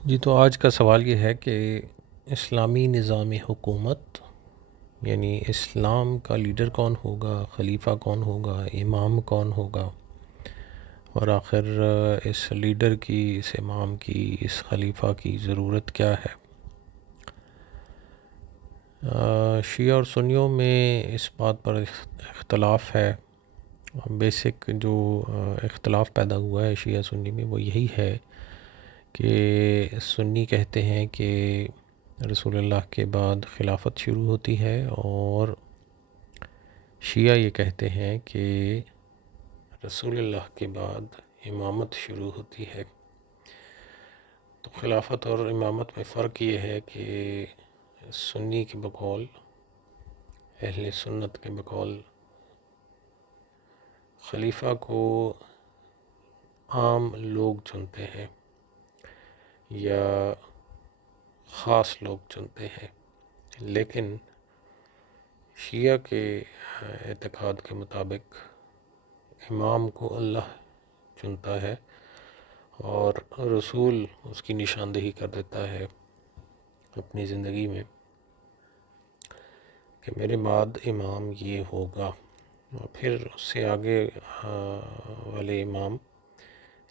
جی تو آج کا سوال یہ ہے کہ اسلامی نظام حکومت یعنی اسلام کا لیڈر کون ہوگا، خلیفہ کون ہوگا، امام کون ہوگا، اور آخر اس لیڈر کی، اس امام کی، اس خلیفہ کی ضرورت کیا ہے۔ شیعہ اور سنیوں میں اس بات پر اختلاف ہے۔ بیسک جو اختلاف پیدا ہوا ہے شیعہ سنی میں وہ یہی ہے کہ سنی کہتے ہیں کہ رسول اللہ کے بعد خلافت شروع ہوتی ہے، اور شیعہ یہ کہتے ہیں کہ رسول اللہ کے بعد امامت شروع ہوتی ہے۔ تو خلافت اور امامت میں فرق یہ ہے کہ سنی کے بقول، اہل سنت کے بقول، خلیفہ کو عام لوگ چنتے ہیں یا خاص لوگ چنتے ہیں، لیکن شیعہ کے اعتقاد کے مطابق امام کو اللہ چنتا ہے اور رسول اس کی نشاندہی کر دیتا ہے اپنی زندگی میں کہ میرے بعد امام یہ ہوگا، اور پھر اس سے آگے والے امام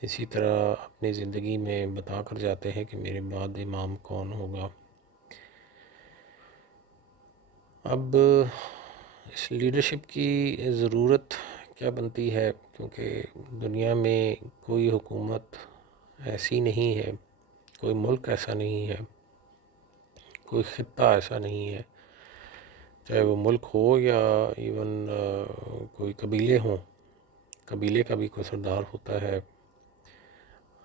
اسی طرح اپنی زندگی میں بتا کر جاتے ہیں کہ میرے بعد امام کون ہوگا۔ اب اس لیڈرشپ کی ضرورت کیا بنتی ہے، کیونکہ دنیا میں کوئی حکومت ایسی نہیں ہے، کوئی ملک ایسا نہیں ہے، کوئی خطہ ایسا نہیں ہے، چاہے وہ ملک ہو یا ایون کوئی قبیلے ہوں، قبیلے کا بھی کوئی سردار ہوتا ہے،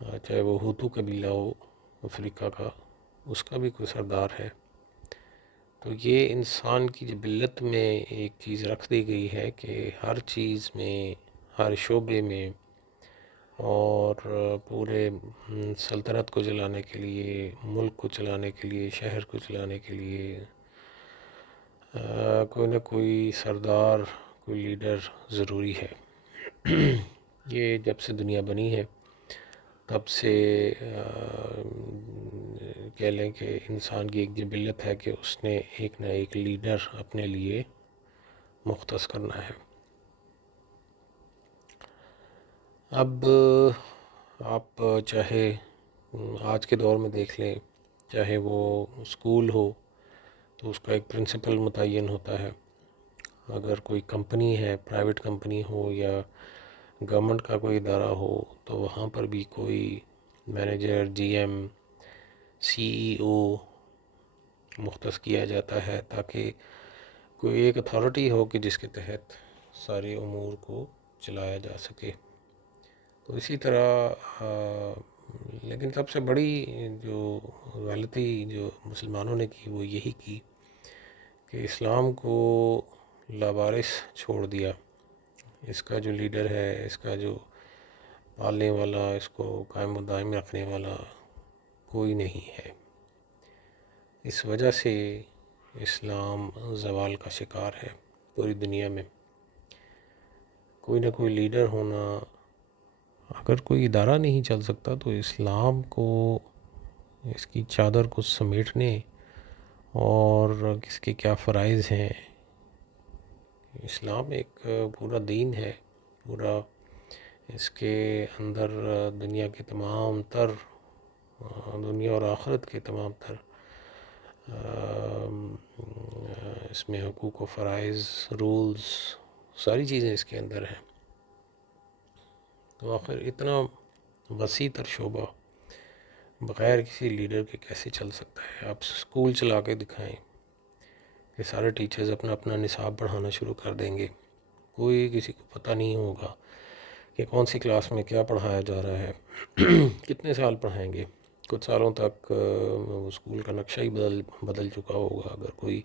چاہے وہ ہوتو قبیلہ ہو افریقہ کا، اس کا بھی کوئی سردار ہے۔ تو یہ انسان کی جبلت میں ایک چیز رکھ دی گئی ہے کہ ہر چیز میں، ہر شعبے میں، اور پورے سلطنت کو چلانے کے لیے، ملک کو چلانے کے لیے، شہر کو چلانے کے لیے کوئی نہ کوئی سردار، کوئی لیڈر ضروری ہے۔ یہ جب سے دنیا بنی ہے تب سے کہہ لیں کہ انسان کی ایک جبلت ہے کہ اس نے ایک نہ ایک لیڈر اپنے لیے مختص کرنا ہے۔ اب آپ چاہے آج کے دور میں دیکھ لیں، چاہے وہ اسکول ہو تو اس کا ایک پرنسپل متعین ہوتا ہے، اگر کوئی کمپنی ہے، پرائیویٹ کمپنی ہو یا گورنمنٹ کا کوئی ادارہ ہو تو وہاں پر بھی کوئی مینیجر، جی ایم، سی ای او مختص کیا جاتا ہے تاکہ کوئی ایک اتھارٹی ہو کہ جس کے تحت سارے امور کو چلایا جا سکے۔ تو اسی طرح لیکن سب سے بڑی جو غلطی جو مسلمانوں نے کی وہ یہی کی کہ اسلام کو لاوارث چھوڑ دیا۔ اس کا جو لیڈر ہے، اس کا جو پالنے والا، اس کو قائم و دائم رکھنے والا کوئی نہیں ہے۔ اس وجہ سے اسلام زوال کا شکار ہے پوری دنیا میں۔ کوئی نہ کوئی لیڈر ہونا، اگر کوئی ادارہ نہیں چل سکتا تو اسلام کو، اس کی چادر کو سمیٹنے اور اس کے کیا فرائض ہیں۔ اسلام ایک پورا دین ہے، پورا اس کے اندر دنیا کے تمام تر، دنیا اور آخرت کے تمام تر اس میں حقوق و فرائض، رولز، ساری چیزیں اس کے اندر ہیں۔ تو آخر اتنا وسیع تر شعبہ بغیر کسی لیڈر کے کیسے چل سکتا ہے؟ آپ اسکول چلا کے دکھائیں کہ سارے ٹیچرز اپنا اپنا نصاب پڑھانا شروع کر دیں گے، کوئی کسی کو پتہ نہیں ہوگا کہ کون سی کلاس میں کیا پڑھایا جا رہا ہے، کتنے سال پڑھائیں گے، کچھ سالوں تک اسکول کا نقشہ ہی بدل چکا ہوگا۔ اگر کوئی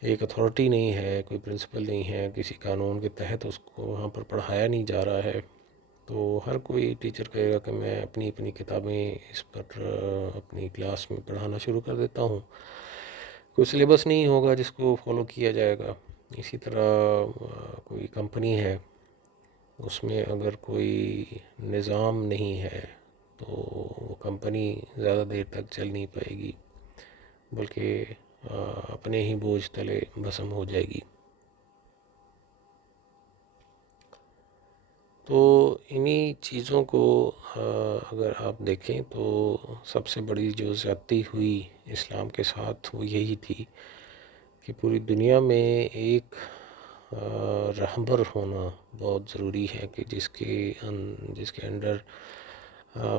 ایک اتھارٹی نہیں ہے، کوئی پرنسپل نہیں ہے، کسی قانون کے تحت اس کو وہاں پر پڑھایا نہیں جا رہا ہے، تو ہر کوئی ٹیچر کہے گا کہ میں اپنی اپنی کتابیں اس پر اپنی کلاس میں پڑھانا شروع کر دیتا ہوں۔ کوئی سلیبس نہیں ہوگا جس کو فالو کیا جائے گا۔ اسی طرح کوئی کمپنی ہے، اس میں اگر کوئی نظام نہیں ہے تو وہ کمپنی زیادہ دیر تک چل نہیں پائے گی، بلکہ اپنے ہی بوجھ تلے بسم ہو جائے گی۔ تو انہی چیزوں کو اگر آپ دیکھیں تو سب سے بڑی جو زیادتی ہوئی اسلام کے ساتھ وہ یہی تھی کہ پوری دنیا میں ایک رہبر ہونا بہت ضروری ہے، کہ جس کے انڈر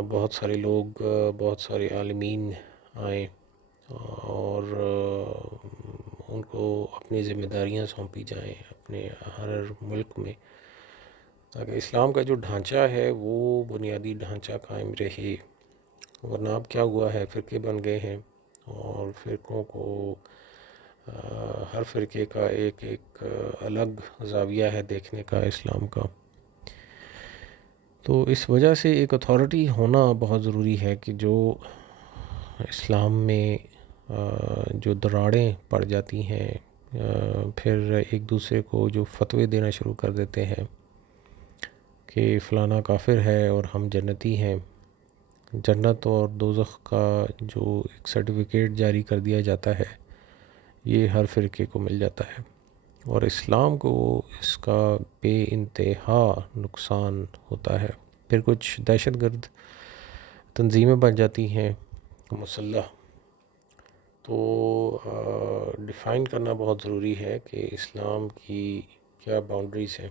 بہت سارے لوگ، بہت سارے عالمین آئیں اور ان کو اپنی ذمہ داریاں سونپی جائیں اپنے ہر ملک میں، تاکہ اسلام کا جو ڈھانچہ ہے وہ بنیادی ڈھانچہ قائم رہے۔ ورنہ اب کیا ہوا ہے، فرقے بن گئے ہیں اور فرقوں کو ہر فرقے کا ایک الگ زاویہ ہے دیکھنے کا اسلام کا۔ تو اس وجہ سے ایک اتھارٹی ہونا بہت ضروری ہے کہ جو اسلام میں جو دراڑیں پڑ جاتی ہیں، پھر ایک دوسرے کو جو فتوے دینا شروع کر دیتے ہیں کہ فلانا کافر ہے اور ہم جنتی ہیں، جنت اور دوزخ کا جو ایک سرٹیفکیٹ جاری کر دیا جاتا ہے، یہ ہر فرقے کو مل جاتا ہے، اور اسلام کو اس کا بے انتہا نقصان ہوتا ہے۔ پھر کچھ دہشت گرد تنظیمیں بن جاتی ہیں مسلح۔ تو ڈیفائن کرنا بہت ضروری ہے کہ اسلام کی کیا باؤنڈریز ہیں۔